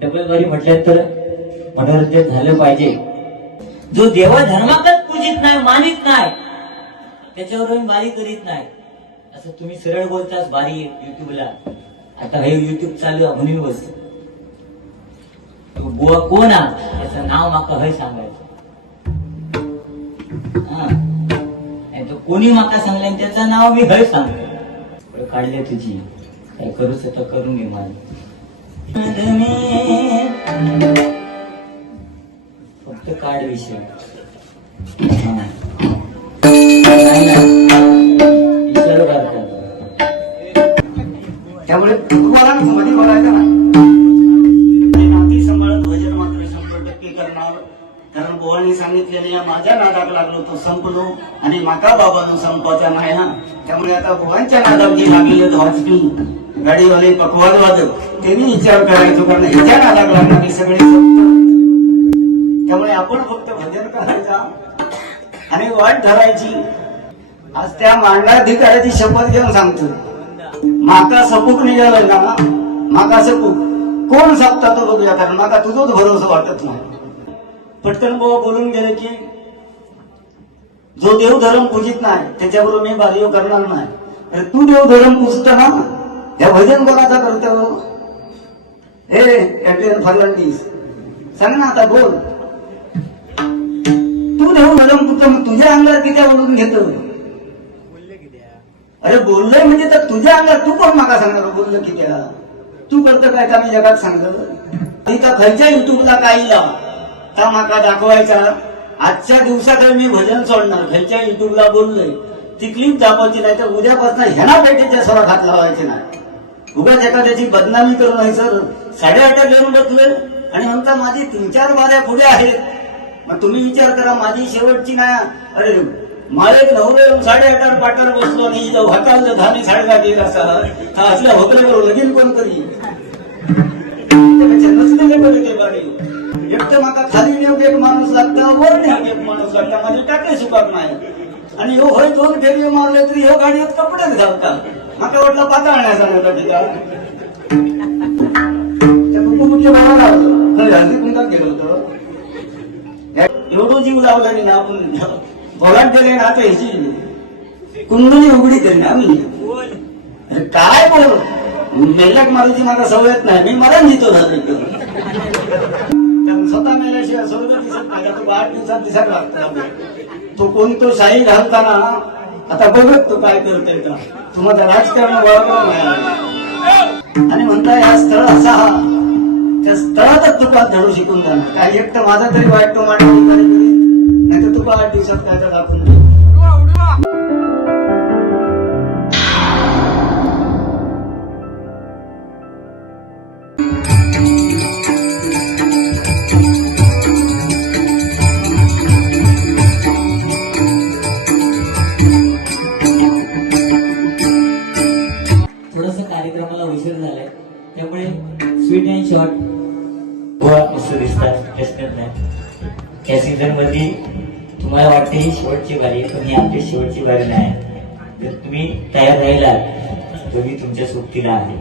Double बारी म्हटलं तर मनोरंजन झालं पाहिजे. जो देवा धर्माकच पूजित नाही, मानित नाही, त्याच्यावर बारी करीत नाही. असं तुम्ही सरळ बोलताच बारी युट्यूबला. आता हे युट्यूब चालू आहे म्हणून बोलतो. बुवा कोण हा त्याचं नाव माका हे सांगायचं. हा तो कोणी माका सांगलं त्याचं नाव मी हे सांगतो. काढले तुझी काय करूच तर करून घे माझं. फक्त काढ विषय. त्यामुळे तुम्हाला मध्ये बोलायचं ना. नाती सांभाळत भजन मात्र 100% करणार. कारण बोवानी सांगितलेले या माझ्या नादात लागलो तो संपलो आणि माका बाबानं संपवायचा नाही हा. त्यामुळे आता बोवांच्या नादात जे लागलेले वाजपी गाडीवाले पकवाद वादक त्यांनी विचार करायचो. कारण ह्याच्या नादात लागणारी सगळे संपत. त्यामुळे आपण फक्त भजन करायचा आणि वाट धरायची. आज त्या मांडाधिकाऱ्याची शपथ घेऊन सांगतो, माका सपूक निघालाय ना, माका सपूक कोण सपता तो बघूया. कारण माका तुझंच भरोसा वाटत नाही. पटकन बाबा बोलून गेले की जो देव धर्म पूजित नाही त्याच्याबरोबर मी बारीव करणार नाही. अरे तू देव धर्म पूजत ना, या भजन कोणाचा करतो. हे कॅप्टन फर्नांडिस सांग ना आता बोल. तू देव धर्म पूजतो मग तुझ्या अंगात किती बोलून घेतो. अरे बोललोय म्हणजे तर तुझ्या अंगात तू कोण माका सांगणार बोललं की त्या तू करतो काय का मी जगात सांगलं. इथं खायच्या युट्यूबला काही लाव त्या माका दाखवायचा. आजच्या दिवसात मी भजन सोडणार. खायच्या युट्यूबला बोललोय ती क्लिप दाखवायची नाही तर उद्यापासून ह्याना पेटीच्या स्वरात हात लावायचे नाही. उगाच एखाद्याची बदनामी करू नाही. सर 8:30 घेऊन बसलोय आणि म्हणता माझी 3-4 बाऱ्या पुढे आहेत. मग तुम्ही विचार करा माझी शेवटची नाही. अरे माळे नवरे 8:30 पाटावर बसलो आणि हाताला धानी साडगा गेला असा असल्या होकल्यावर लगीन कोण करी. नसलेले बरे ते बारी एकटं माका खाली नेऊ एक माणूस लागता, वर नेऊ एक माणूस लागता. माझे टाके सुकात नाही. आणि ह्यो होय 2 फेरी मारले तरी ह्यो गाडीत कपडेच घालता. माका वाटलं पाताळण्याचा नव्हता तिला. त्या कुटुंबच्या बाळाला हल्दी कुंडात गेलो होतो. एवढं जीव लावला नाही ना आपण बोलात गेले ना. आता ह्याची कुंडली उघडी करेन आम्ही. काय बोल मेल्लाक मारूची मला सवयच नाही. मी मला नेतो झालं स्वतः मेल्याशिवाय स्वर्ग दिसत नाही. तो 8 दिवसात दिसायला लागतो. तो कोणतो शाही घालताना आता बघत तो काय करतोय का. तुम्हाला राजकारण वळवलं नाही आणि म्हणता या स्थळ असा हा त्या स्थळातच तुका धडू शिकून जाणार. काय एकटं माझा तरी वाईट तो मांडणी नाही तर तुका 8 दिवसात काय तर दाखवून दे. थोडस कार्यक्रमाला उशीर झालाय त्यामुळे स्वीट अँड शॉर्ट गोवा असं दिसतात प्रश्नच नाही. या सीझन मध्ये तुम्हाला वाटते ही शेवटची बारी आहे, पण ही आमची शेवटची बारी नाही. जर तुम्ही तयार राहिलात तर मी तुमच्या सोबतीला आहे.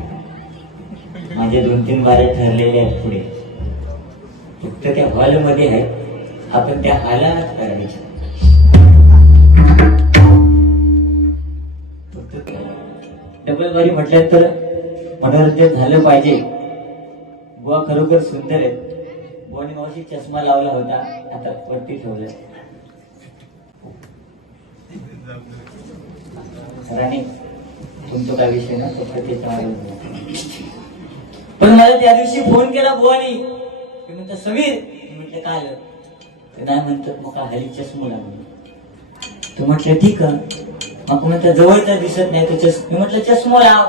माझ्या 2-3 बाऱ्या ठरलेल्या आहेत पुढे. फक्त त्या हॉलमध्ये आहेत. आपण त्या हॉलात करायच्या. डबल बारी म्हटलं तर मनोरंजन झालं पाहिजे. बुवा खरोखर सुंदर आहेत. बुवानी मावशी चष्मा लावला होता, आता वरती ठेवलाय. राणी तुमचा काय विषय ना फक्त त्याच्या. पण मला त्या दिवशी फोन केला बुवानी. ते म्हणतात समीर. म्हटलं काय आलं ते नाही म्हणतात मग हल्ली चष्मा लागला. तू म्हटलं ठीक आहे. मग म्हणतात जवळचा दिसत नाही तो चष्मा. मी म्हटलं चष्मा लाव.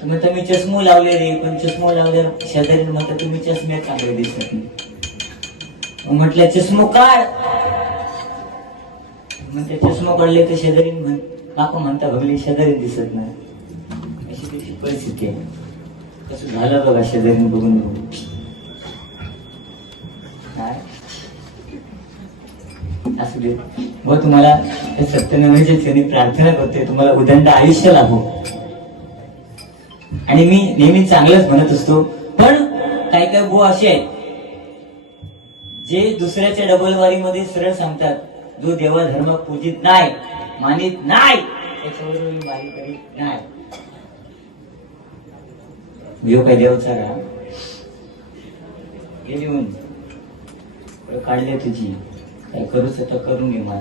तर म्हणता मी चष्मा लावले रे, पण चष्मा लावल्यावर शेजारी म्हणतात तुम्ही चष्म्यात चांगले दिसत नाही. मग म्हटलं चष्मा काढ. म्हणते चष्मा काढले तर शेजारी काका म्हणता बघली शेजारी दिसत नाही. अशी तशी परिस्थिती आहे. कसं झालं बघा शेजारी बघून बघून. असू दे. व तुम्हाला सत्यनारायणच्या चरणी प्रार्थना करते तुम्हाला उदंड आयुष्य लाभो. आणि मी नेहमी चांगलंच म्हणत असतो, पण काही काही बुवा असे आहेत जे दुसऱ्याच्या डबलवारीमध्ये सरळ सांगतात, जो देवा धर्म पूजित नाही, मानित नाही, त्याच्यावर मी वारी करीत नाही. देव काय देवचा राहा गेली म्हणून काढले तुझी काय करूच तर करून घे मला.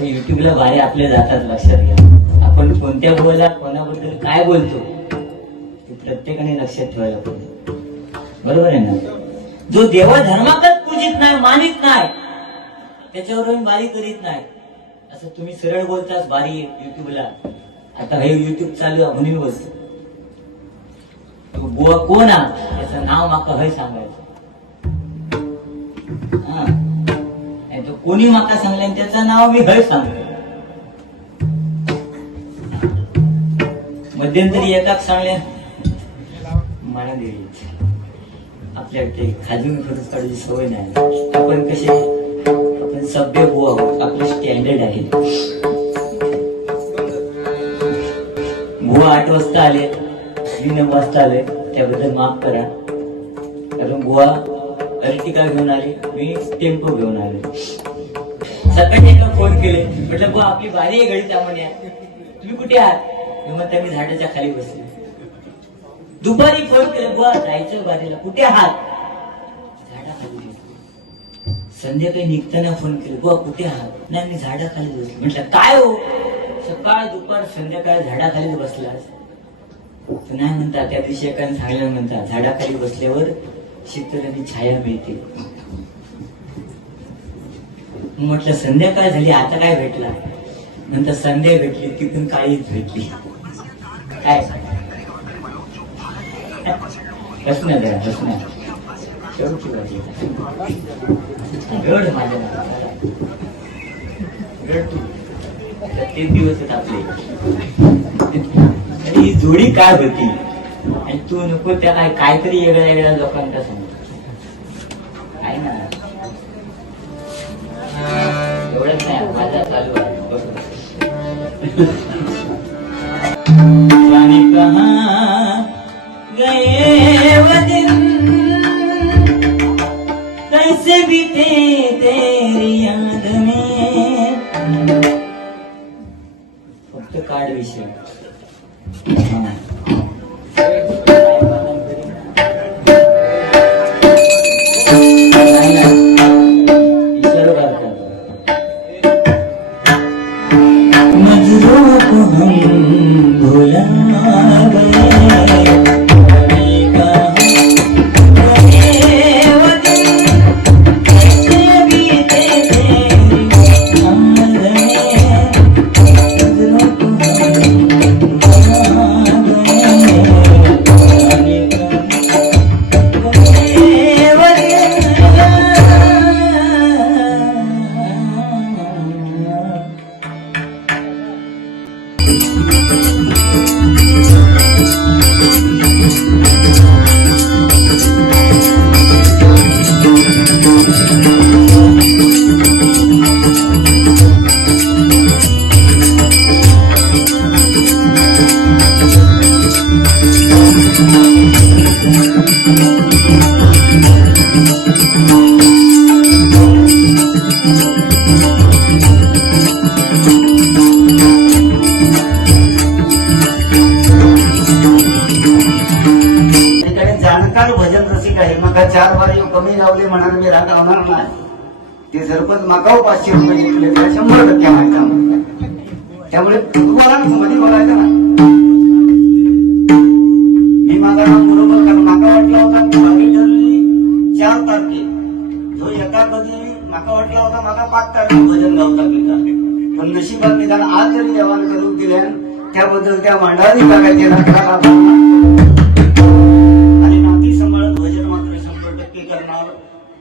युट्यूबला वारे आपले जातात, लक्षात घ्या. आपण कोणत्या बोला कोणाबद्दल काय बोलतो ते प्रत्येकाने लक्षात ठेवायला पाहिजे. बरोबर आहे ना? जो देवा धर्मातच पूजित नाही, मानित नाही, त्याच्यावर मी वारी करीत नाही असं तुम्ही सरळ बोलताच वारी युट्यूबला. आता हे युट्यूब चालू आहे म्हणून बोलतो. तो बुवा कोण हा त्याचं नाव माका हय सांगायचं. हा, नाही तो कोणी माका सांगले त्याचं नाव मी हय सांगतो. मध्यंतरी एकाच सांगले मला देवी आपल्या ते खाजून खरंच काढायची सवय नाही. आपण कसे आपण सभ्य बुवा आहोत, आपलं स्टँडर्ड आहे. बुवा 8 वाजता आले, मी 9 वाजता आले, त्याबद्दल माफ करा. कारण बुवा अर्टिका घेऊन आले, मी टेम्पो घेऊन आले. सकाळी एका फोन केले, म्हटलं बुवा आपली वारी आहे घडी त्यामुळे तुम्ही कुठे आहात? मी म्हणता मी झाडाच्या खाली बसले. दुपारी फोन केले, बुवा जायचं वारीला, कुठे आहात? झाडाखाली. संध्याकाळी निघताना फोन केले, बुवा कुठे आहात? नाही मी झाडाखाली बसले. म्हटलं काय हो, सकाळ दुपार संध्याकाळ झाडाखाली बसलास? नाही म्हणता, त्या दिवशी एकाने सांगलं म्हणता झाडाखाली बसल्यावर शीतल आणि छाया मिळते. म्हटलं संध्याकाळ झाली आता काय भेटला? नंतर संध्या भेटली, तिथून काळीच भेटली. काय हसणं द्या हसणं शेवटची बाजू रड माझ्या रड तू. 3 दिवस आहेत आपले. ही जोडी काय होती आणि तू नको त्या काय काहीतरी वेगळ्या वेगळ्या लोकांना सांग काय ना. एवढंच नाही माझा चालू आहे. कहाँ गए वो दिन कैसे बीते तेरी याद में. फक्त कार्ड विषय मजदूरों को हम भुला गए. भजन रसिक आहे. मका 4 वारी कमी लावले म्हणून मी रागावणार नाही. ते सरपंच माकाव 500 रुपये घेतले, त्याला 100% माहिती आहे. त्यामुळे तुम्हाला मध्ये बोलायचं ना. मी माझा नाम बरोबर कारण माका वाटला होता मी मागे ठरली 4 तारखे. जो एका कधी माका वाटला होता माका 5 तारखे भजन गावता पिका. पण नशिबात निदान आज जरी देवान करून दिल्या त्याबद्दल त्या मंडळाने बघायचे ना.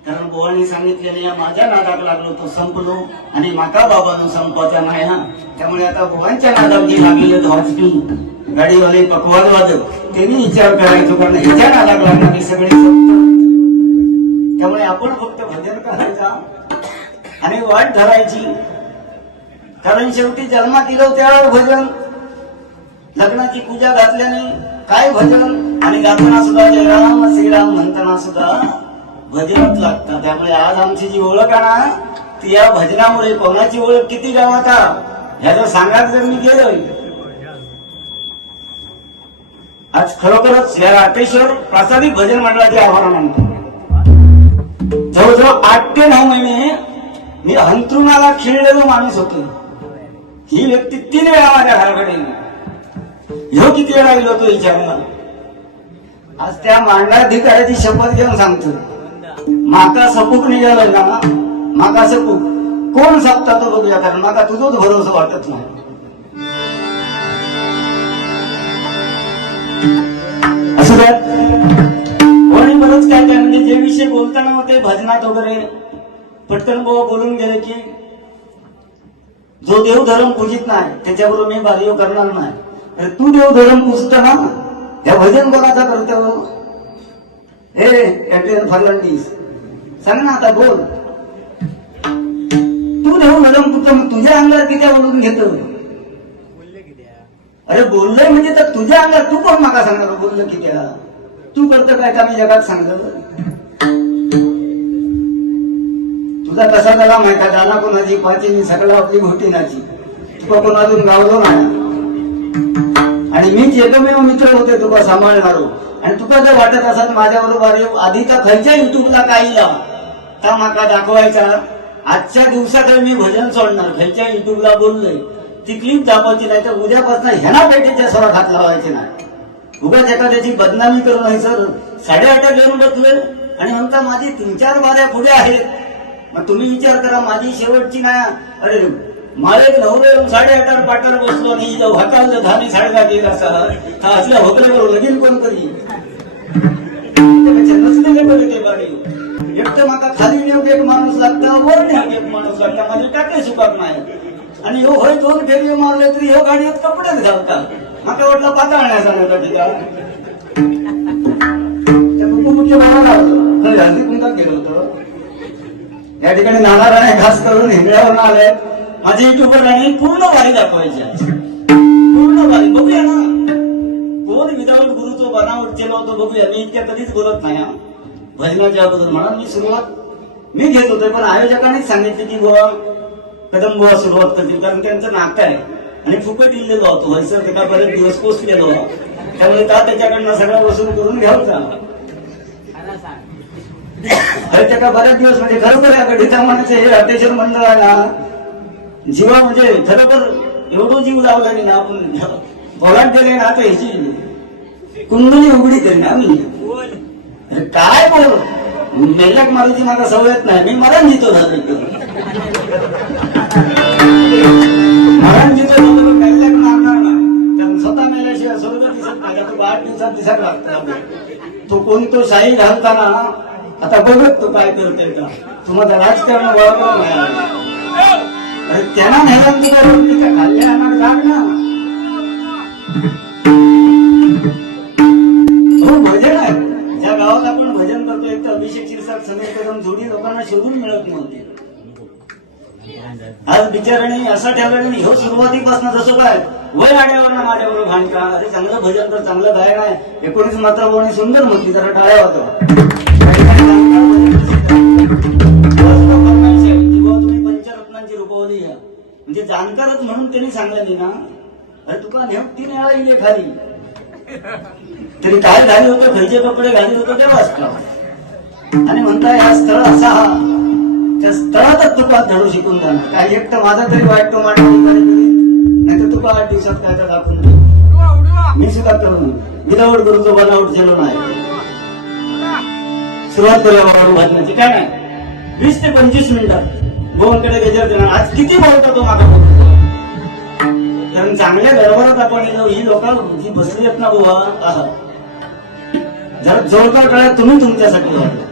कारण बोवानी सांगितलेले या माझ्या नादात लागलो तो संपलो आणि माका बाबानो संपवायचा नाही. हा त्यामुळे आता बोवांच्या नादात जे लागलेले वाजपी गाडीवाले पकवाद वादक त्यांनी विचार करायचो कारण ह्याच्या नादात लागणारी सगळे संपतो. त्यामुळे आपण फक्त भजन करायचा आणि वाट धरायची. कारण शेवटी जन्मात दिलं त्यावेळेस भजन, लग्नाची पूजा घातल्याने काय भजन, आणि गाताना सुद्धा जय राम श्रीराम म्हणताना सुद्धा भजनच लागतात. त्यामुळे आज आमची जी ओळख आहे ना ती या भजनामुळे. कोणाची ओळख किती गावात ह्याचं सांगायला जर मी गेलो आज खरोखरच या राटेश्वर प्रासादिक भजन मंडळाचे आभार मानतो. जवळजवळ 8 ते 9 महिने मी अंथरुणाला खिळलेलो माणूस होतो. ही व्यक्ती 3 वेळा माझ्या घराकडे ह्यो किती वेळा गेलो होतो विचारला. आज त्या मांडाधिकाऱ्याची शपथ घेऊन सांगतो माका सपूक निघालाय ना माका सपूक कोण सापता तो बघूया कारण माका तुझंच भरोसा वाटत नाही. असं काय कोणी बरंच काय काय म्हणजे जे विषय बोलताना होते भजनात वगैरे पटकन बोलून गेले की जो देव धर्म पूजित नाही त्याच्याबरोबर मी बारीव करणार नाही. अरे तू देव धर्म पूजतो ना या भजन कोणाचा करतो. हे कॅप्टन फर्नांडिस सांग ना आता बोल. तू देव धर्म पूजतो मग तुझ्या अंगात किती बोलून घेतो. अरे बोललोय म्हणजे तर तुझ्या अंगात तू कोण माका सांगणार बोललं की त्या तू करतो काय का मी जगात सांगतो. तुझा कसा झाला माहिती दाना कोणाची पाची मी सगळं आपली घोटीनाची तुका कोण अजून गावलो नाही आणि मीच एकमेव मित्र होते तुका सांभाळणारो. आणि तुका जर वाटत असत माझ्याबरोबर आधीचा खयच्या युट्यूबला काही लाव तर माका दाखवायचा. आजच्या दिवसात मी भजन सोडणार खयच्या युट्यूबला बोललोय ती क्लिप दाखवायची नाही तर उद्यापासून ह्याना पेटीच्या स्वरात हात लावायचे नाही. उगाच एखाद्याची बदनामी करू नाही. सर 8:30 घेऊन बसलोय आणि म्हणता माझी 3-4 बाऱ्या पुढे आहेत. मग तुम्ही विचार करा माझी शेवटची नाही. अरे माळे नवरे 8:30 पाटावर बसलो आणि हकाल धामी 10:30 गेला असा हा असल्या होकऱ्यावर लगीन कोण करी नसलेले बरे ते बारी. एकटं माका खाली नेऊन एक माणूस लागता वर नेऊन एक माणूस लागता माझे टाके सुकात नाही. आणि ह्यो होय 2 फेरी मारले तरी ह्यो गाडीत कपडेच घालतात माका वाटलं पाताळण्याचा नव्हता तिला मुख्य बरोबर हल्दी कुंकात गेलो होतो. या ठिकाणी नाना राणे घास करून हिंगळ्यावरून आले. माझे युट्यूबर आणि पूर्ण वारी दाखवायची पूर्ण वारी बघूया ना कोण विदाऊट गुरुचं बनावट केलं होतं बघूया. मी इतक्या कधीच बोलत नाही भजनाच्या अगोदर म्हणून मी सुरुवात मी घेत होते पण आयोजकांनीच सांगितले की बुवा कदम बुवा सुरुवात करतील कारण त्यांचं नातं आहे आणि फुकट इल्लेलो होतो व्हायचं ते का बरेच दिवस पोचलेलो त्यामुळे का त्याच्याकडनं सगळं वसूल करून घ्यायचा. अरे त्या का बरेच दिवस म्हणजे खरोखर या गडीचा म्हणायचं हे राटेश्वर मंडळ आहे ना जीवा म्हणजे खरोखर एवढं जीव लावला नाही ना आपण बोलात गेले ना आता ह्याची कुंडली उघडी करी ना मी काय बोल मेलक मारूची मला सवयच नाही. मी मरण जितो झालं मरण जितो मेलक मारणार ना स्वतः मेल्याशिवाय स्वर्ग दिसत नाही. तो 8 दिवसात दिसायला लागतो. तो कोण तो शाही घालताना आता बघत तो काय करतोय का तुम्हाला राजकारण वळवलं नाही. त्यांना नाही का खाल्ल्या आणणार जाग ना हो भजन आहे. ज्या गावात आपण भजन करतो एक तर अभिषेक शिरसाट समीर कदम जोडी लोकांना शोधून मिळत नव्हते. आज बिचाराने असा ठेवला नाही हो सुरुवातीपासून जसं काय वय आड्यावर ना माझ्याबरोबर भांडका अरे चांगलं भजन तर चांगलं गायन आहे. 19 मात्र बोलणी सुंदर म्हटली जरा टाळ्या होतं. तुम्ही पंचरत्नांची रूपवली या म्हणजे जाणकारच म्हणून त्यांनी सांगितलं ना अरे तुका नेम 3 वेळा इले खाली तरी काय घाली होतं खयचे कपडे घाली होतं तेव्हाच आणि म्हणता या स्थळ असा हा त्या स्थळातच तुका धडू शिकून जाणार. काय एक तर माझा तरी वाईट तो मांडा नाही तर तुका 8 दिवसात काय तर दाखवून मी सुद्धा करून विदाऊट गुरुचं बनावट गेलो नाही. सुरुवात करूया भजनाची काय नाही 20 ते 25 मिनिटात गोवनकडे गजर देणार. आज किती बोलतो तो मागा बोलतो कारण चांगल्या दरबारात आपण ही लोक जी बसली आहेत ना बुवा जरा जोरदार काळात तुम्ही तुमच्यासाठी वाटलं.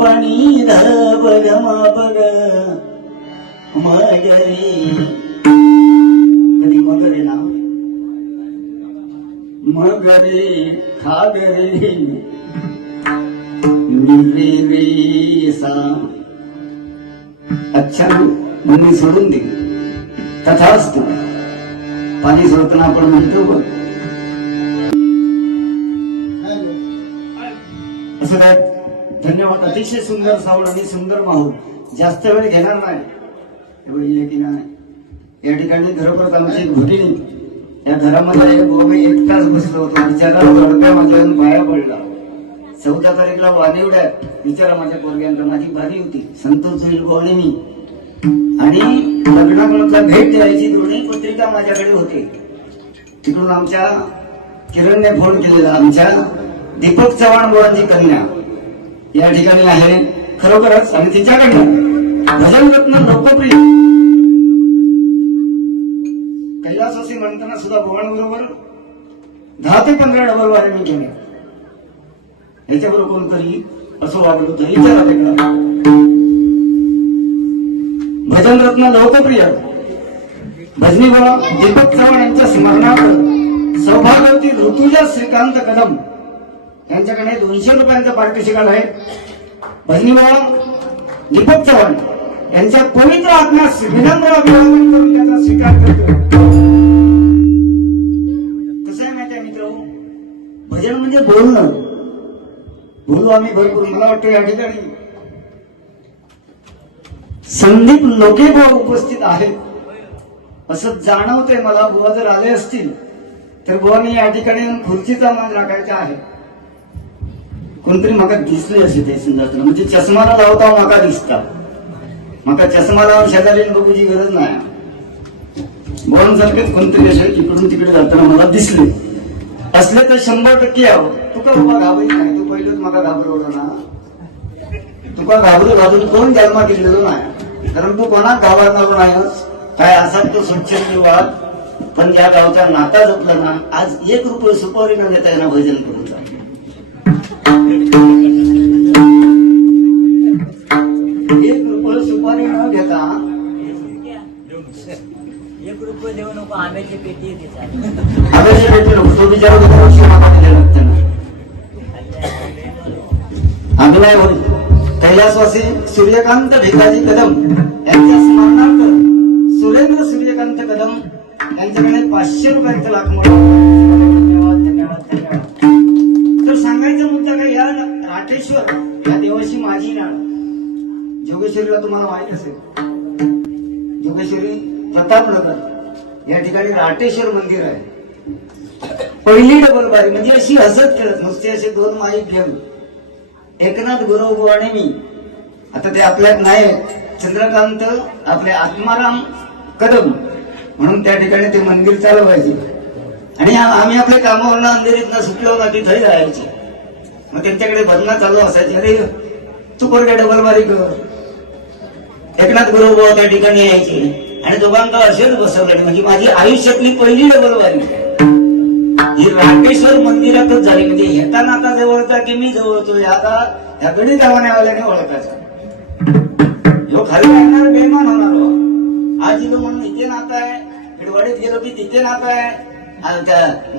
पाणी बग बग मगरे कधी मगरे ना मगरे ठागरे रे रे सा अच्छा म्हणून सोडून दे तथा असतो पाणी सोडताना आपण म्हणतो बघ असं काय. धन्यवाद. अतिशय सुंदर सावळ आणि सुंदर माहोल. जास्त वेळ घेणार नाही. की नाही या ठिकाणी खरोखरच आमची घोटीनी या घरामध्ये मी एक तास बसलो होतो. बिचारा रडका माझ्या पाया पडला. 14 तारीखला वानिवड्यात बिचारा माझ्या पोरग्यांना माझी भारी होती संतोष होईल गोवणे मी आणि लग्नाला भेट द्यायची दोन्ही पत्रिका माझ्याकडे होते. तिकडून आमच्या किरणने फोन केलेला. आमच्या दीपक चव्हाण मुलांची कन्या या ठिकाणी आहे खरोखरच आणि तिच्याकडनं भजन रत्न लोकप्रिय कैलासवासी म्हणताना सुद्धा भगवान 10 ते 15 डबल वारे मी केले. याच्याबरोबर कोण करी असं वागलो तर विचारा तिकडं. भजन रत्न लोकप्रिय भजनी बाबा दीपक चव्हाण यांच्या स्मरणार्थ सौभाग्यवती ऋतुजा श्रीकांत कदम यांच्याकडे 200 रुपयांचा पारितोषिक आहे. भजनी बाबा दीपक चव्हाण यांच्या पवित्र आत्म्यास विनम्र अभिवादन करून त्याचा स्वीकार करतो. कसं आहे माहिती आहे मित्र, भजन म्हणजे बोलणं. बोलू आम्ही भरपूर. मला वाटतं या ठिकाणी संदीप लोके बुवा उपस्थित आहेत असं जाणवतंय मला. बुवा जर आले असतील तर बुवानी या ठिकाणी खुर्चीचा मान राखायचा आहे. कोणतरी माका दिसले असे ते सुंदर म्हणजे चष्माला लावता माका दिसता. माका चष्मा लावून शेजारी बघूची गरज नाही. बुवांसारखेच कोणतरी असे इकडून तिकडे जाताना मला दिसले असले तर 100% यावं. तुका बाबा घाबरत नाही. तू पहिलेच माका घाबरवलं ना. तुका घाबरून कोण जन्मा केलेलो नाही. कारण तू कोणाक घाबरणार नाहीस. काय असा तो स्वच्छ वाद पण ज्या गावचा नाता जपला ना. आज 1 रुपये सुपारी न घेता येणार भजन करून जा. 1 रुपये सुपारी न घेता 1 रुपये देऊ नको. आंब्याची पेटी आम्याची पेटी नको. तो बिचारा लागतं ना. आम्ही होईल कैलासवासी सूर्यकांत भिकाजी कदम यांच्या स्मरणार्थ सुरेंद्र सूर्यकांत कदम यांच्याकडे 500 रुपयांचं लाख धन्यवाद धन्यवाद धन्यवाद. तर सांगायचा मुद्दा काय, या राठेश्वर या देवाची माझी नाळ जोगेश्वरीला तुम्हाला माहित असेल. जोगेश्वरी प्रतापनगर या ठिकाणी राठेश्वर मंदिर आहे. पहिली डबल बारी म्हणजे अशी हसत खेळत नुसते असे 2 माईक घेऊन एकनाथ गुरु आणि मी. आता ते आपल्यात नाही. चंद्रकांत आपले आत्माराम कदम म्हणून त्या ठिकाणी ते मंदिर चालवायचे आणि आम्ही आपल्या कामावरनं अंधेरीतनं सुटलो ना तिथे जायचे. मग त्यांच्याकडे भजना चालू असायची. अरे तू पोरग्या डबल बारी कर. एकनाथ गुरु त्या ठिकाणी यायचे आणि दोघांना असेच बसवले. म्हणजे माझी आयुष्यातली पहिली डबल बारी ही राठेश्वर मंदिरातच झाली. म्हणजे ह्याचा नाता जवळचा की मी जवळतो आता ह्या गडी दावाण्यावाल्याने ओळखायचा. जो खाली राहणार बेमान होणार. आज इथं म्हणून इथे नातं आहे. हिडवाडीत गेलो की तिथे नातं आहे.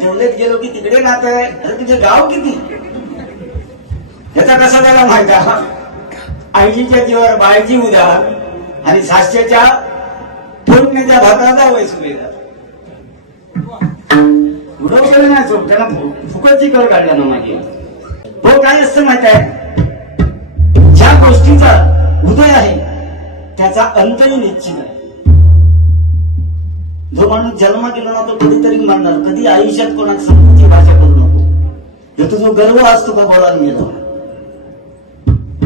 देवलेत गेलो की तिकडे नातं आहे. अरे तुझे गाव किती ह्याचा कसा झाला माहिती आहे. आईजीच्या जीवावर बाळजी उदाहरण आणि सास्याच्या फोडण्याच्या भाताचा वैसुबेदार उडवलं नाही. चोप त्यांना फुकटची कर काढल्या ना माझी. हो काय असतं माहित आहे, ज्या गोष्टीचा उदय आहे त्याचा अंतही निश्चित आहे. जो माणूस जन्म केला ना तो कधीतरी मानणार. कधी आयुष्यात कोणाची संपत्ती भाषा करू नको. हे तुझा गर्व असतो का बोलायला गेलो.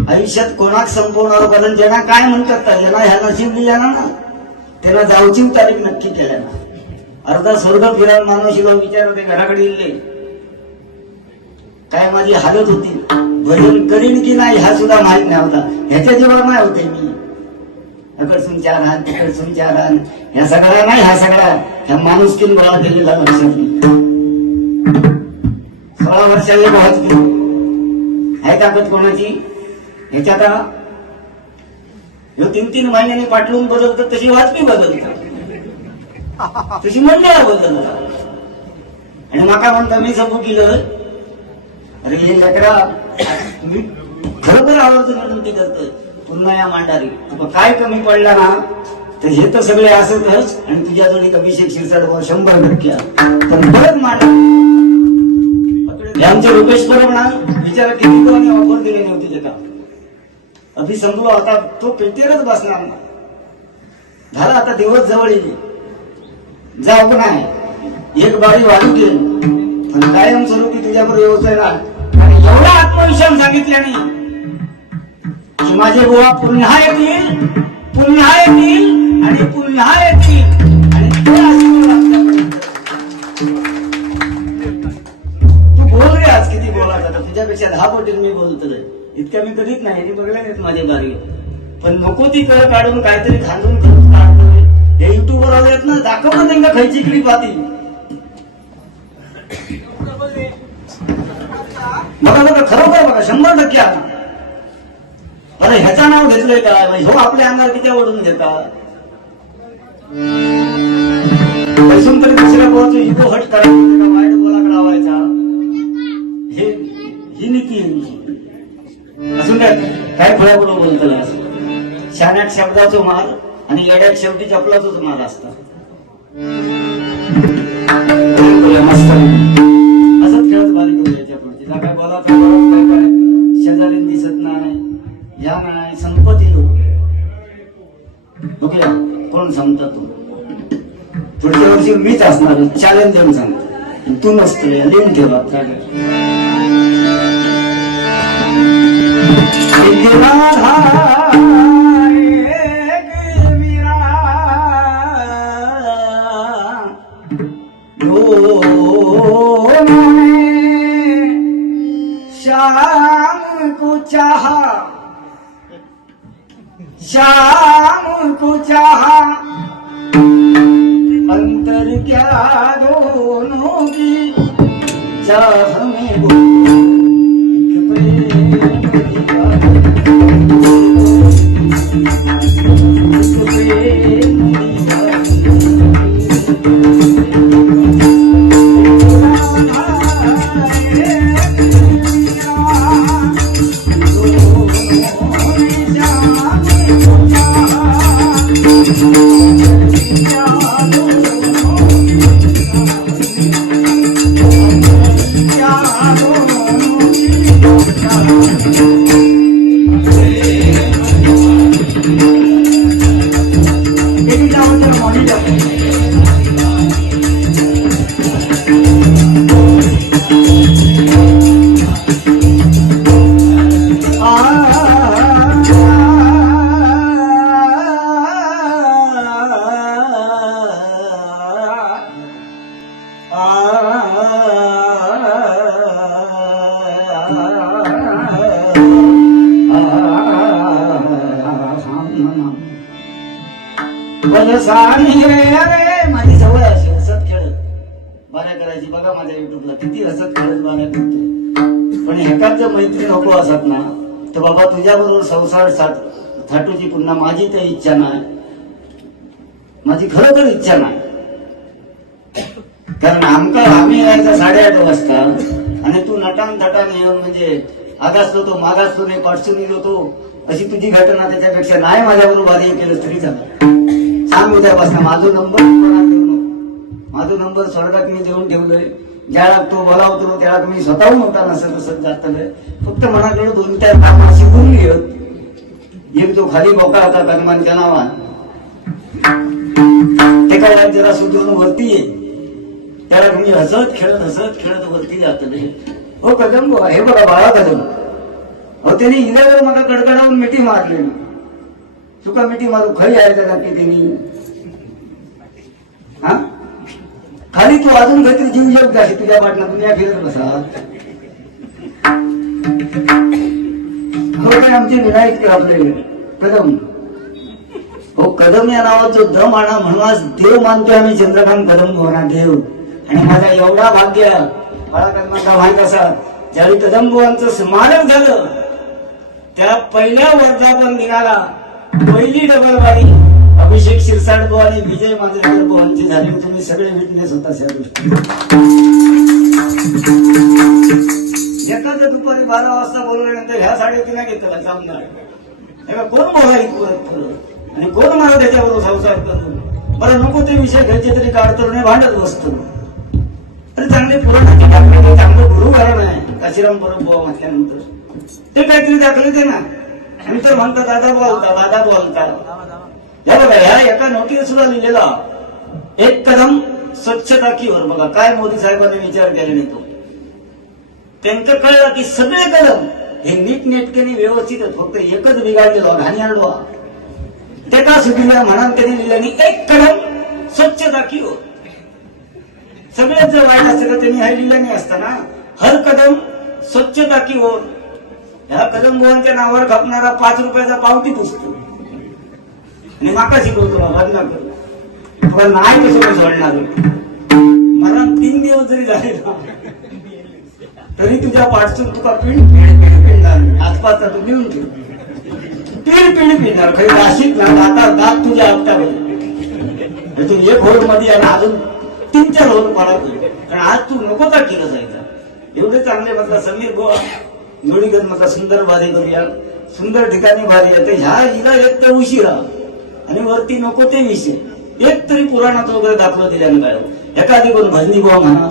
आयुष्यात कोणाक संपवणार कारण ज्यांना काय म्हणतात ज्यांना ह्या नशीब दिल्या ना त्यांना जाऊची तारीख नक्की केल्या ना. अर्धा स्वर्ग फिरायला मानवशीला विचार ते घराकडे येईल काय माझी हालत होती. भजन करीन की नाही हा सुद्धा माहित नाही होता. ह्याच्या जीवावर नाही होते मी. अकडसून 4 हात तिकडसून 4 हात ह्या सगळ्या नाही. हा सगळा ह्या माणुसकीन गोळा केलेला लक्षात 16 वर्षांनी पोहोचली. आहे ताकद कोणाची ह्याच्यात ह्यो 3-3 महिन्याने पाठवून बदलतात तशी वाजपी बदलतात तशी मंडळा बदलतात आणि माका म्हणता मी सबू केलं अरे हे लेकरा मी खरोखर आवडतो विनंती करतोय पुन्हा या मांडारी तुला काय कमी पडला ना तर हे तर सगळे असतच आणि तुझ्या जोडी अभिषेक शिरसाट 100% पण परत मांड आमचे रुपेश परब ना विचारा किती कोणी ऑफर दिले नव्हते त्याला अभि संपलो आता तो पेटीवरच बसणार ना झाला आता दिवस जवळ येईल जाऊ नाही एक बारी वाढू घेईल पण कायम स्वरूपी तुझ्यावर व्यवस्था ना आणि एवढा आत्मविश्वास सांगितल्याने की माझे बुवा पुन्हा येतील आणि पुन्हा येतील आणि ते आशीर्वाद तू बोल रे आज किती बोलायचं तुझ्यापेक्षा 10 पटीने मी बोलतोय इतक्या मी कधीच नाही हे बघले नाहीत माझे बारी पण नको ती कर काढून काहीतरी खांदून काढतोय हे युट्यूबवर आलेत ना दाखव त्यांना खायची क्लिप आधी बघा खरोखर बघा 100% आता अरे ह्याचं नाव घेतलंय का हो आपल्या अंगावर किती ओढून घेतात बसून तरी दुसऱ्या बोलाचं इगो हट करायचा वाईट बोलाकडे लावायचा ही नीती असून काय फळा पुढं बोलतलं असं शाण्यात शब्दाचो मार आणि येड्यात शेवटी चपलाचोच मार असता मस्त असंच खेळत बारीक याच्या पुढे तिला काय बोला काय शेजारी दिसत नाही या नाही संपत्ती लोक बघूया कोण संपता तू पुढच्या वर्षी मीच असणार चॅलेंज देऊन सांग तू नसतो लिहून ठेवा शाम को चाहा अंतर क्या दोनों की चाह में अरे माझी सवय अशी हसत खेळत बाऱ्या करायची बघा माझ्या युट्यूबला किती हसत खेळत बाऱ्या करतो पण एकाच जर मैत्री नको असत ना तर बाबा तुझ्या बरोबर संसार थाटूची पुन्हा माझी तर इच्छा नाही माझी खरोखर इच्छा नाही कारण आम्ही यायचा 8:30 वाजता आणि तू नटान थटान येऊन म्हणजे आगासतो तो मागासतो नाही पाठसून गेलो तो अशी तुझी घटना त्याच्यापेक्षा नाही माझ्याबरोबर बारी केलं तरी झालं सांग उद्यापासून माझा नंबर स्वर्गात मी देऊन ठेवलोय ज्याला तो बोलावतो त्याला मी स्वतःहून होता नसत तसं जातलंय फक्त मनाकडे 2-4 कामा शिकून घेत एक तो खाली बोका होता कदमांच्या नावान ते काय जरा सुधरून वरती ये त्याला तुम्ही हसत खेळत वरती जातले हो कदम हे बघा बाळा कदम अहो त्याने इल्यावर मला कडकडावून मिठी मारली तुका मिठी मारू खरी आहे का की त्यांनी हा खाली तू अजून काहीतरी जीव योग जाशी तुझ्या वाटणं तुम्ही फिरत बसा आमचे विनायक आपले कदम हो कदम या नावाचं दम आणा म्हणूनच देव मानतोय आम्ही चंद्रकांत कदम होणार देव आणि माझा एवढा भाग्य मला कदमांचा माहित असा ज्यावेळी कदमबुवांचं स्मारक झालं त्या पहिल्या वर्धापन दिनाला पहिली डबलबारी अभिषेक शिरसाट बुवा आणि विजय मांजरेकर बुवांची झाली. तुम्ही सगळे विटनेस होता त्या गोष्टी. एखाद्या दुपारी 12 वाजता बोलल्यानंतर ह्या 3:30 घेतला सामना कोण बोलायचं आणि कोण मला त्याच्याबरोबर संसार करू. बरं नको ते विषय घ्यायचे तरी काढतो नाही भांडत बसतो. अरे चांगले पुराणाचे दाखले चांगलं गुरु घराणं आहे काशीराम परब बुवा म्हटल्यानंतर ते काहीतरी दाखले ते ना. आणि तर म्हणतात दादा बोलता या बघा ह्या एका नोटीस सुद्धा लिहिलेला एक कदम स्वच्छता की वर. बघा काय मोदी साहेबांनी विचार केला नाही तो. त्यांचं कळलं की सगळे कदम हे नीटनेटकेने व्यवस्थित फक्त एकच बिघाडलेलो घाणीआडवा ते का सुटीला म्हणून त्यांनी लिहिलं एक कदम स्वच्छता की वर. सगळेच जर वाईट असतं तर त्यांनी हे लिहिलं नाही असतं ना. हर कदम स्वच्छता की वर. ह्या कदमबुवांच्या नावावर खपणारा 5 रुपयाचा पावती पुसतो आणि माका शिकवतो बदला कर तुला नाही कसं सोडणार. मला 3 दिवस जरी झाले ना तरी तुझ्या पाठसून तुका पिंड आसपासचा तू लिहून ठेव. पिढ पिणार खरी नाशिक ना आता दात तुझ्या हप्त्यामध्ये तू 1 होल मध्ये आणि अजून 3-4 होल पडत. कारण आज तू नको का केलं जायचा. एवढे चांगले म्हटलं समीर बुवा जोडीगत म्हटलं सुंदर भारी करूया सुंदर ठिकाणी भारी आहे. ह्या हिला एक तर उशिरा आणि वरती नको ते विषय एक तरी पुराणाचं वगैरे दाखलं दिल्यानं काय एखादी कोण भजनी बुवा म्हणा.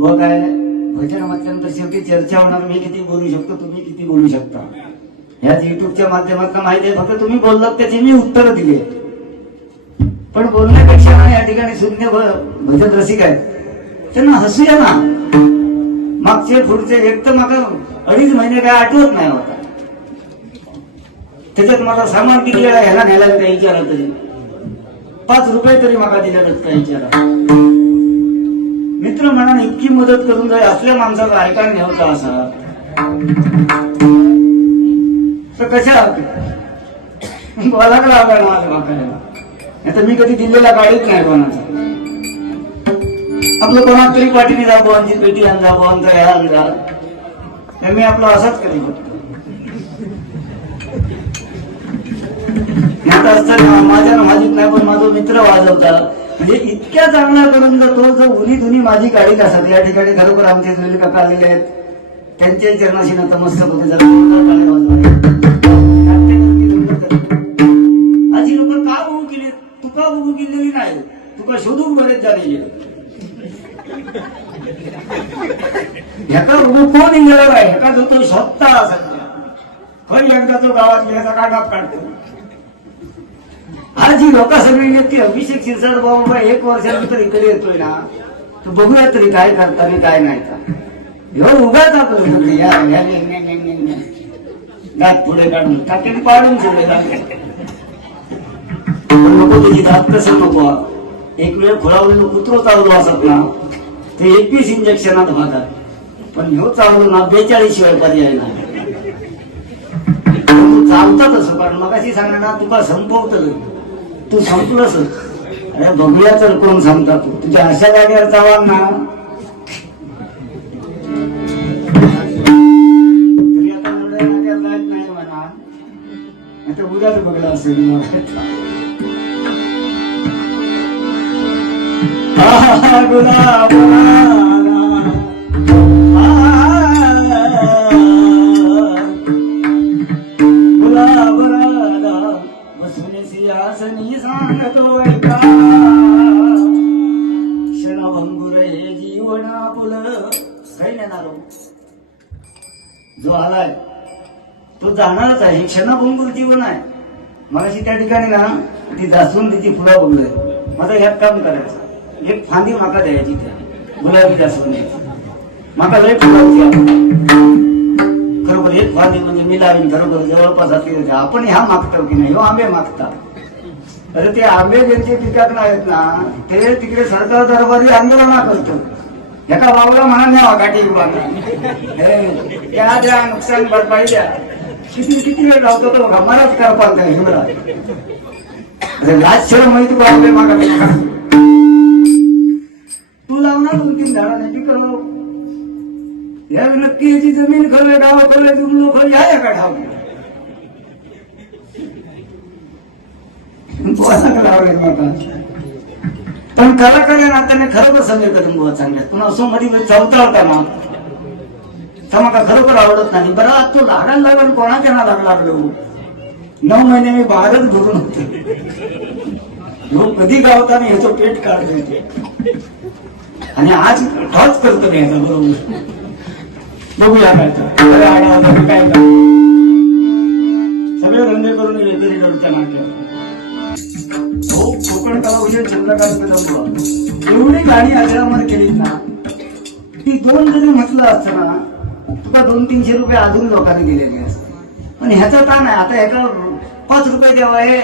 हो काय भजन म्हटल्यानंतर शेवटी चर्चा होणार. मी किती बोलू शकतो तुम्ही किती बोलू शकता. ह्याच युट्यूबच्या माध्यमातून माहिती आहे फक्त तुम्ही बोललात त्याची मी उत्तर दिली. पण बोलण्यापेक्षा या ठिकाणी शून्य भजन रसिक आहेत त्यांना हसूया ना. मागचे पुढचे एक तर मला 2.5 महिने काय आठवत नाही होता. त्याच्यात मला सामान किती वेळा ह्याला न्यायला काही विचारा तरी 5 रुपये तरी मला दिल्याच काही विचारा. मित्र म्हणा इतकी मदत करून जाईल असल्या माणसाचा ऐकायला न्यावता असा तर कशा बोलायला लागला माझ्या बापायला. आता मी कधी दिल्लीला गाडीच नाही कोणाचा. आपलं कोणात तरी पाठीने जा बुवांची पेटी आणजा बुवांचा ह्या आणजा मी आपलं असाच कधी बघतो. माझ्या माजीत नाही पण माझा मित्र वाजवता म्हणजे इतक्या चांगल्या करून जर तो जर उनी धुनी माझी गाडी असत. या ठिकाणी खरोखर आमचे जुली काका आलेले आहेत त्यांच्या चरणाशी नतमस्तक होते. जर आजी लोक का उभू केले तुका उभू केलेली नाही तुका शोधून बरेच झालेली. ह्याचा उभं कोण इंग्रज आहे ह्याचा जो तो स्वतः सध्या खरी एकदा तो गावात ह्याचा काढाप काढतो. आज ही लोक सगळी येते अभिषेक शिरसाट बाबा 1 वर्षानंतर इकडे येतोय ना तू बघूया तरी काय करता आणि काय नाही का. ह्यो उगाच आपण दात पुढे काढून टाकेन पाडून सगळे नको त्याची दात कसं नको. एक वेळ खुळावलेलं कुत्रो चाललो असत ना ते 21 इंजेक्शनात होतात. पण ह्यो चाललो ना 42 शिवाय पर्याय नाही. तू चालतात असं कारण मग अशी सांगणार ना तुका संपवत तू संपलंस. अरे बघूया तर कोण सांगता तू तुझ्या अशा जागेवर चावा ना तरी आता नाही म्हणा आता उद्याच बघला असेल. गुलाब गुलाब बसून सियासनी सांगतो ऐका क्षणभंगुर हे जीवना पुल. काही नेणार जो आलाय तो जाणारच आहे. क्षणभंगुर जीवन आहे. मगाशी त्या ठिकाणी ना ती जास्वंदीची फुलं बघलोय. माझं ह्यात काम करायचं एक फांदी माका द्यायची त्या गुलाबी जास्वंदी माका लय फुलावती खरोखर. एक फांदी म्हणजे मी लावीन खरोखर जवळपास असले आपण ह्या मागतो की नाही. आंबे मागतात. अरे ते आंबे ज्यांचे पिकात नाहीत ना ते तिकडे सरकार दरबारी आंदोलना करतो. एका बाबूला म्हणा न्यावा काठी त्या द्या नुकसान भरपाई द्या. किती वेळ लावतो तो बघा मलाच करपाल त्या हिमरा. अरे लाज शरम माहिती आंबे मागा तू लावणार 2-3 झाडाने पिकव. या नक्की याची जमीन खरं गाव खरं जुमलो खरं या का ठाव लावले माता. पण कलाकार नात्याने खरोखर समजे कदम चांगल्या पुन्हा असो मध्ये चवताळता ना मला खरोखर आवडत नाही. बरं आज तो लागायला लागला कोणाच्या नादाला लागलो. 9 महिने मी बाहेरच भरून होते. लोक कधी गावताना ह्याचं पेट काढते आणि आज ठॉच करतो मी ह्याचा बरोबर. बघूया काय काय सगळे धंदे करून वेगळी करते नाट्य. हो कोकण कला म्हणजे चंद्रकांत कदम एवढी गाणी आजरामध्ये केलीत ना ती 2 जरी म्हटलं असतं ना तुका 200-300 रुपये अजून लोकांनी दिलेले असतात. पण ह्याचा ताण आहे. आता ह्याचा 5 रुपये द्यावा हे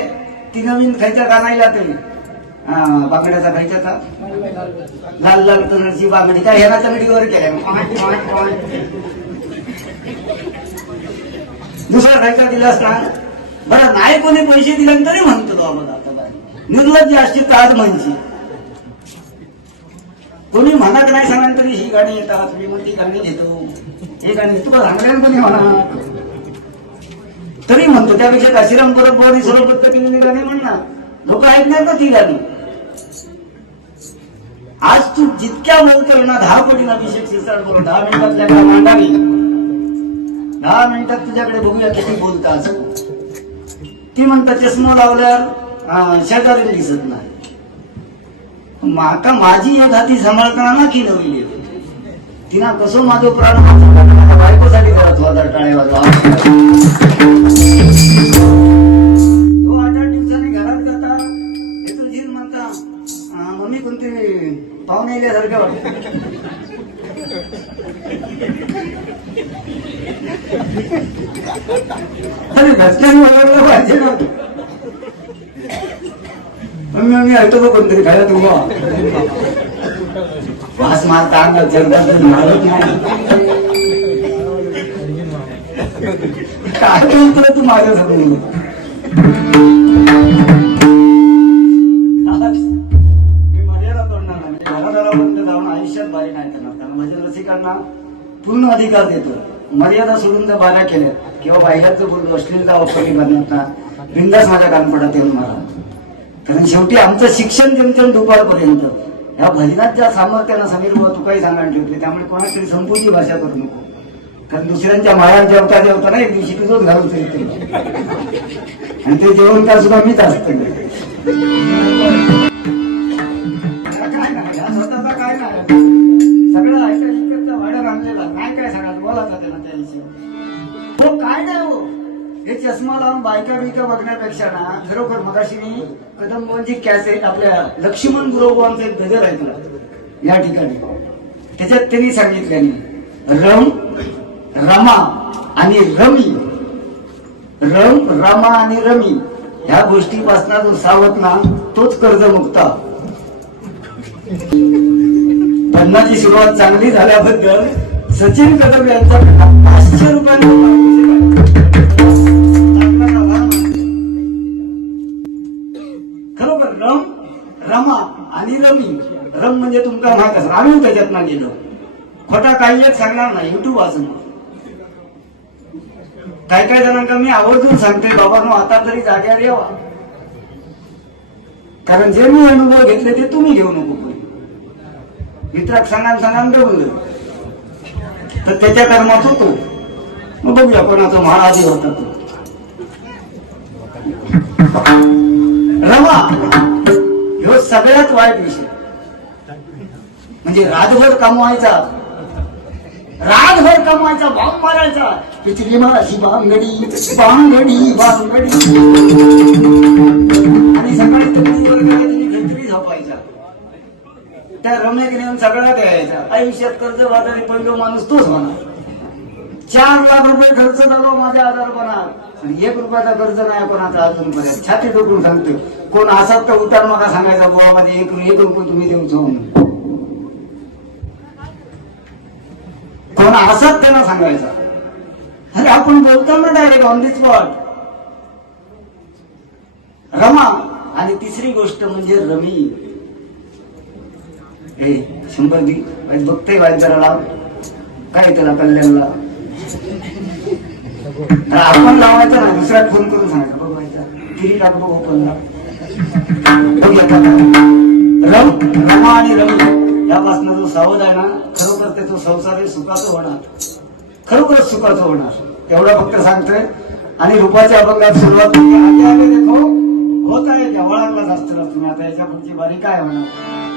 ती नवीन खायच्या गाणायला तरी बांगड्याचा खायचा का लाल लाल कलरची बांगडी काय ह्याला चंगडीवर केल्या दुसरा खायचा दिलास ना बरं नाही कोणी पैसे दिले तरी म्हणतो बाबा. आता निर्लज्ज असते ताज म्हणजे कोणी म्हणत नाही सांगा तरी ही गाणी येतात मी मग ती गाणी घेतो हे गाणी तुला सांगण्यान कोणी म्हणा तरी म्हणतो. त्यापेक्षा काशीराम परत बोरी सर्व पद्धतीने गाणी म्हणणार लोक ऐकणार का ती गाणी. आज तू जितक्या बोलतोय ना 10 कोटींना अभिषेक शिरसाट बोल 10 मिनिटात तुझ्याकडे मांडावी 10 मिनिटात तुझ्याकडे बघूया किती बोलतास. ती म्हणतात चष्मा लावल्यावर शेजारी दिसत नाही. माका माझी एक हाती सांभाळताना ना की नवी तिना कसो माझो प्राण बायकोसाठी जरा थोडा टाळे वाजवा. 8-8 दिवसांनी घरात जाता इथून जीर म्हणता मम्मी कोणती पाहुणे येण्यासारखं वाटत. अरे घरच्यांनी वगैरे पाहिजे ना मी ऐकतो तो कोणतरी खायला तू वास मारता अंगात जगतात मारत नाही काय बोलतोय तू माझ्या समोर. मी मर्यादा तोडणार नाही. घरादारापर्यंत जाऊन आयुष्यात बारी नाही करणार. कारण माझ्या रसिकांना पूर्ण अधिकार देतो. मर्यादा सोडून जर बाऱ्या केल्या किंवा बाहेरचं बोललो अश्लीलता वापरली बनवता बिंदास माझ्या कानपडात येऊन मला. कारण शेवटी आमचं शिक्षण जमजम दुपारपर्यंत ह्या भजनात ज्या सामर्थ्यानं समीर बुवा तू काही सांगायला ठेवते त्यामुळे कोणातरी संपूची भाषा करू नको. कारण दुसऱ्यांच्या माळ्यात जेवता ना एक दिवशी तुझंच घालूच येते आणि ते जेवण त्या सुद्धा मीच असतं. काय नाही स्वतःचा काय नाही सगळं ऐकायचं वाड्यात आणलेला नाही काय सांगा बोलायचा त्याला त्या विषयी हो काय नाही हो. हे चष्मा लावून बायका बिका बघण्यापेक्षा ना खरोखर मगाशी मी कदम बोलची कॅसेट आपल्या लक्ष्मण गुरुबांचा एक गजर ऐकला या ठिकाणी. त्याच्यात त्यांनी सांगितल्याने रम रमा आणि रमी रम रमा आणि रमी ह्या गोष्टीपासून जो सावध ना तोच कर्जमुक्ता. पन्नाची सुरुवात चांगली झाल्याबद्दल सचिन कदम यांचा 500 रुपयांना खरोखर रम रमा आणि रमी. रम म्हणजे तुमका माहित असेल आम्ही त्याच्यात ना गेलो खोटा काही एक सांगणार नाही. युट्यूब वाचून काय काय जणांना मी आवर्जून सांगते बाबांनो आता तरी जाग्यावर यावा. कारण जे मी अनुभव घेतले ते तुम्ही घेऊ नको. मित्राक सांगा बोललो तर त्याच्या कर्मात होतो. मग बघूया कोणाचा महाराजी होता तो. रमा ह्यो सगळ्यात वाईट विषय म्हणजे रातभर कमवायचा भाव मारायचा पिचली मारायची बांगडी बांगडी बांगडी आणि सकाळी घंटरी झोपायचा. त्या रमेक नेऊन सगळा द्यायचा. आयुष्यात कर्ज बाजारी पडलो माणूस तोच म्हणा. 4 लाख रुपये खर्च झालो माझ्या आजारपणात आणि 1 रुपयाचा कर्ज नाही कोणाचा अजूनपर्यंत. छाती टोकून सांगतोय कोण असत तर उतार नका सांगायचा बुवा माझे 1 रुपये तुम्ही देऊचो. कोण असत त्यांना सांगायचा. अरे आपण बोलतो ना direct on the spot. Rama आणि तिसरी गोष्ट म्हणजे रमी. हे 100 दे वाईट बघते वाईट जरा लाव काय त्याला कल्याण लाव आपण लावायचं ना दुसऱ्या फोन करून सांगा बघ व्हायचा किती टाक बघ ओपन रमा आणि रमी यापासून जो सावध आहे ना खरोखर ते तो संसार सुखाचं होणार खरोखरच सुखाचं होणार एवढं फक्त सांगतोय आणि रूपाच्या अभंगात सुरुवात आगे आगे देखो होत आहे जवळातला जास्त तुम्ही आता याच्या पुढची बारी काय होणार